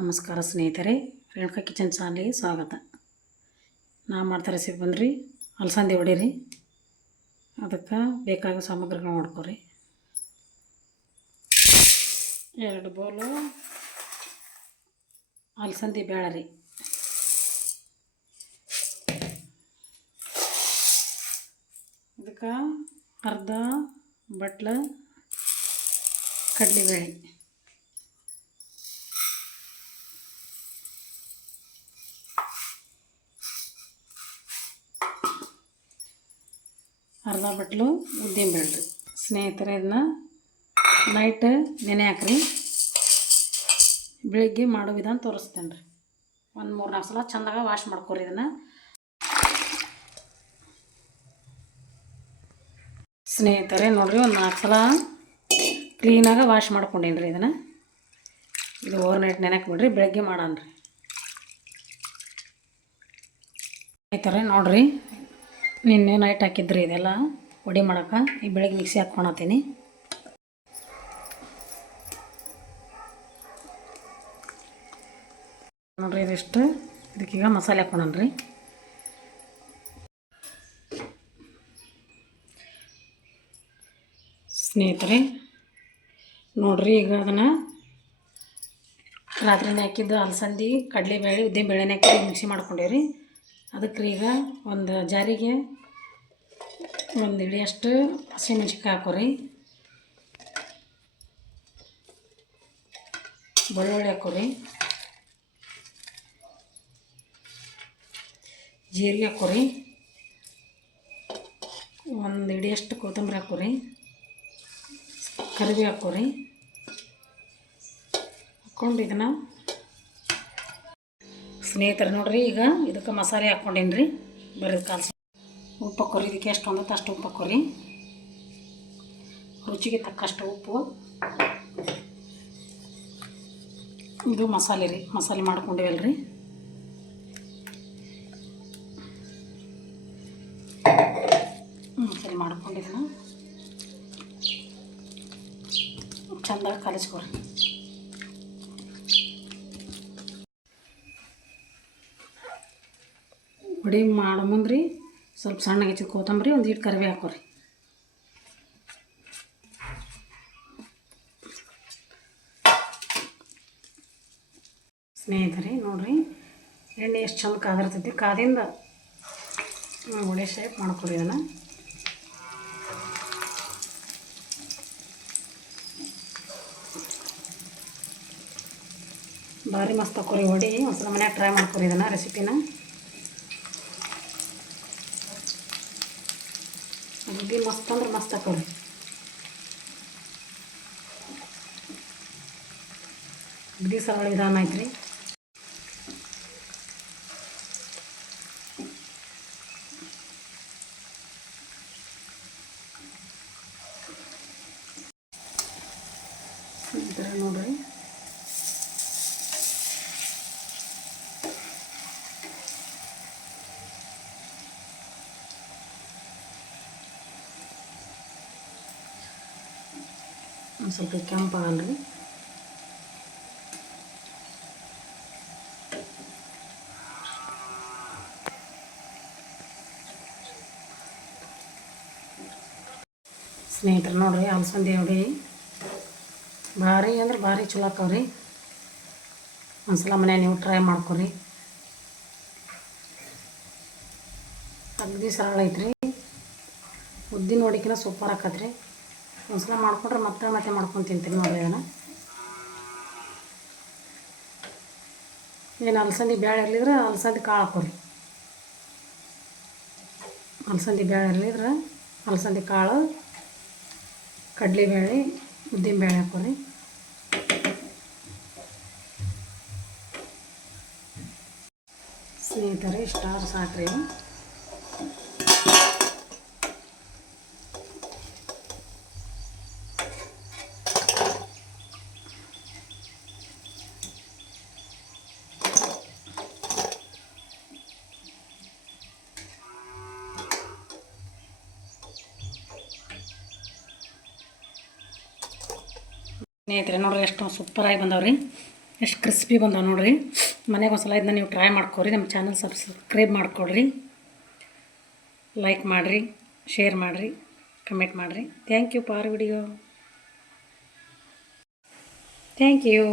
ನಮಸ್ಕಾರ ಸ್ನೇಹಿತರೆ, ರೇಣುಕಾ ಕಿಚನ್ ಚಾನಲ್ಗೆ ಸ್ವಾಗತ. ನಾನು ಮಾಡ್ತಾ ರೆಸಿಪಿ ಬಂದ್ರಿ ಅಲಸಂದಿ ವಡೆ ರೀ. ಅದಕ್ಕೆ ಬೇಕಾಗೋ ಸಾಮಗ್ರಿಗಳು ನೋಡ್ಕೊರಿ. 2 ಬೌಲು ಅಲಸಂದಿ ಬೇಳೆ ರೀ. ಇದಕ್ಕೆ ಅರ್ಧ ಬಟ್ಲ ಕಡಲೆಬೇಳೆ, ಅರ್ಧ ಬಟ್ಲು ಉದ್ದಿನಬೇಳೆ ರೀ. ಸ್ನೇಹಿತರೆ, ಇದನ್ನ ನೈಟ್ ನೆನೆ ಹಾಕ್ರಿ. ಬೆಳಿಗ್ಗೆ ಮಾಡೋ ವಿಧಾನ ತೋರಿಸ್ತೇನೆ ರೀ. ಒಂದು 3-4 ಸಲ ಚೆಂದಾಗ ವಾಶ್ ಮಾಡ್ಕೊರಿ. ಇದನ್ನು ಸ್ನೇಹಿತರೆ ನೋಡಿರಿ, ಒಂದು 4 ಸಲ ಕ್ಲೀನಾಗಿ ವಾಶ್ ಮಾಡ್ಕೊಂಡೇನಿ ರೀ. ಇದನ್ನು ಇದು ಓವರ್ ನೈಟ್ ನೆನೆಕ್ ಬಿಡ್ರಿ, ಬೆಳಗ್ಗೆ ಮಾಡೋಣ ರೀ. ಸ್ನೇಹಿತರೆ ನೋಡಿರಿ, ನಿನ್ನೆ ನೈಟ್ ಹಾಕಿದ್ರಿ ಇದೆಲ್ಲ ವಡೆ ಮಾಡೋಕೆ. ಈ ಬೆಳಗ್ಗೆ ಮಿಕ್ಸಿ ಹಾಕ್ಕೊಳತ್ತೀನಿ. ನೋಡಿರಿ, ಇದಿಷ್ಟು. ಇದಕ್ಕೀಗ ಮಸಾಲೆ ಹಾಕ್ಕೊಳಣ ರೀ. ಸ್ನೇಹಿತರೆ ನೋಡಿರಿ, ಈಗ ಅದನ್ನು ರಾತ್ರಿನೇ ಹಾಕಿದ್ದು ಅಲಸಂದಿ ಕಡಲೆಬೇಳೆ ಉದ್ದಿನಬೇಳೆನೇ ಹಾಕಿ ಮಿಕ್ಸಿ ಮಾಡ್ಕೊಂಡೇವ್ರಿ. ಅದಕ್ಕೆ ಈಗ ಒಂದು ಜಾರಿಗೆ 1 ಹಿಡಿಯಷ್ಟು ಹಸಿಮೆಣ್ಸಿನ್ಕಾಯಿ ಹಾಕೋರಿ, ಬೆಳ್ಳುಳ್ಳಿ ಹಾಕೋರಿ, ಜೀರಿಗೆ ಹಾಕೋರಿ, 1 ಹಿಡಿಯಷ್ಟು ಕೊತ್ತಂಬರಿ ಹಾಕೋರಿ, ಕರಿಬೇವು ಹಾಕೋರಿ. ಹಾಕ್ಕೊಂಡು ಇದನ್ನು ಸ್ನೇಹಿತರೆ ನೋಡಿರಿ, ಈಗ ಇದಕ್ಕೆ ಮಸಾಲೆ ಹಾಕ್ಕೊಂಡೇನಿ ರೀ. ಬರೀದು ಕಾಲ್ಸಿ ಉಪ್ಪು ಹಾಕೋರಿ. ಇದಕ್ಕೆ ಎಷ್ಟು ಒಂದತ್ತು ಅಷ್ಟು ಉಪ್ಪು ಹಾಕೋರಿ. ರುಚಿಗೆ ತಕ್ಕಷ್ಟು ಉಪ್ಪು. ಇದು ಮಸಾಲೆ ರೀ, ಮಸಾಲೆ ಮಾಡ್ಕೊಂಡಿವಲ್ಲ ರೀ. ಮಸಾಲೆ ಮಾಡ್ಕೊಂಡಿದ್ದನ್ನ ಚೆಂದಾಗಿ ಕಲಿಸ್ಕೊರಿ. ವಡೆ ಮಾಡೋ ಮುಂದೆ ರೀ ಸ್ವಲ್ಪ ಸಣ್ಣಗೆ ಹೆಚ್ಚಿದ ಕೊತ್ತಂಬರಿ, 1 ಹಿಟ್ಟು ಕರಿಬೇವು ಹಾಕೋರಿ. ಸ್ನೇಹಿತರೆ ನೋಡಿರಿ, ಎಣ್ಣೆ ಎಷ್ಟು ಚಂದ ಕಾದಿರ್ತೈತಿ. ಕಾದಿಂದ ವಡೆ ಶೇಪ್ ಮಾಡ್ಕೊರಿ. ಇದನ್ನು ಭಾರಿ ಮಸ್ತ್ ಹಾಕೋರಿ ವಡೆ. ಒಂದ್ಸಲ ಮನ್ಯಾಗ ಟ್ರೈ ಮಾಡ್ಕೊರಿ ಇದನ್ನು ರೆಸಿಪಿನ. ಅಗದಿ ಮಸ್ತ್ ಅಂದ್ರೆ ಮಸ್ತ್ ಹಾಕೋರಿ. ಅಗದಿ ಸರಳ ವಿಧಾನ ಐತ್ರಿ. ಈ ಥರ ನೋಡ್ರಿ. ಒಂದು ಸ್ವಲ್ಪ ಕೆಂಪಾಗಲ್ಲ ರೀ. ಸ್ನೇಹಿತರೆ ನೋಡಿರಿ, ಅಲಸಂದಿ ವಡೆ ಭಾರಿ ಅಂದ್ರೆ ಭಾರಿ ಚಲೋ ಆಕವ್ರಿ. ಒಂದ್ಸಲ ಮನೆ ನೀವು ಟ್ರೈ ಮಾಡ್ಕೊರಿ. ಅಗದಿ ಸರಳ ಐತ್ರಿ. ಉದ್ದಿನ ವಡೆಕಿನ ಸೂಪರ್ ಆಕತ್ರಿ. ಒಂದ್ಸಲ ಮಾಡ್ಕೊಂಡ್ರೆ ಮತ್ತೆ ಮತ್ತೆ ಮಾಡ್ಕೊಂಡು ತಿಂತೀನಿ ನೋಡಿರಿ. ಅದನ್ನು ಏನು ಅಲಸಂದಿ ಬೇಳೆ ಇರಲಿದ್ರೆ ಅಲಸಂದಿ ಕಾಳು ಹಾಕೋರಿ. ಅಲಸಂದಿ ಬೇಳೆ ಇರಲಿದ್ರೆ ಅಲಸಂದಿ ಕಾಳು, ಕಡಲೆಬೇಳೆ, ಉದ್ದಿನಬೇಳೆ ಹಾಕೋರಿ. ಸ್ನೇಹಿತರೆ ಇಷ್ಟಾರು ಸಾಕ್ರಿ. ಸ್ನೇಹಿತರೆ ನೋಡ್ರಿ, ಎಷ್ಟು ಸೂಪರಾಗಿ ಬಂದವ್ರಿ. ಎಷ್ಟು ಕ್ರಿಸ್ಪಿ ಬಂದಾವ ನೋಡಿರಿ. ಮನೆಗೆ ಒಂದು ಸಲ ಇದನ್ನ ನೀವು ಟ್ರೈ ಮಾಡ್ಕೊರಿ. ನಮ್ಮ ಚಾನಲ್ ಸಬ್ಸ್ಕ್ರೈಬ್ ಮಾಡ್ಕೊಳ್ರಿ, ಲೈಕ್ ಮಾಡಿರಿ, ಶೇರ್ ಮಾಡಿರಿ, ಕಮೆಂಟ್ ಮಾಡಿರಿ. Thank you for video. Thank you.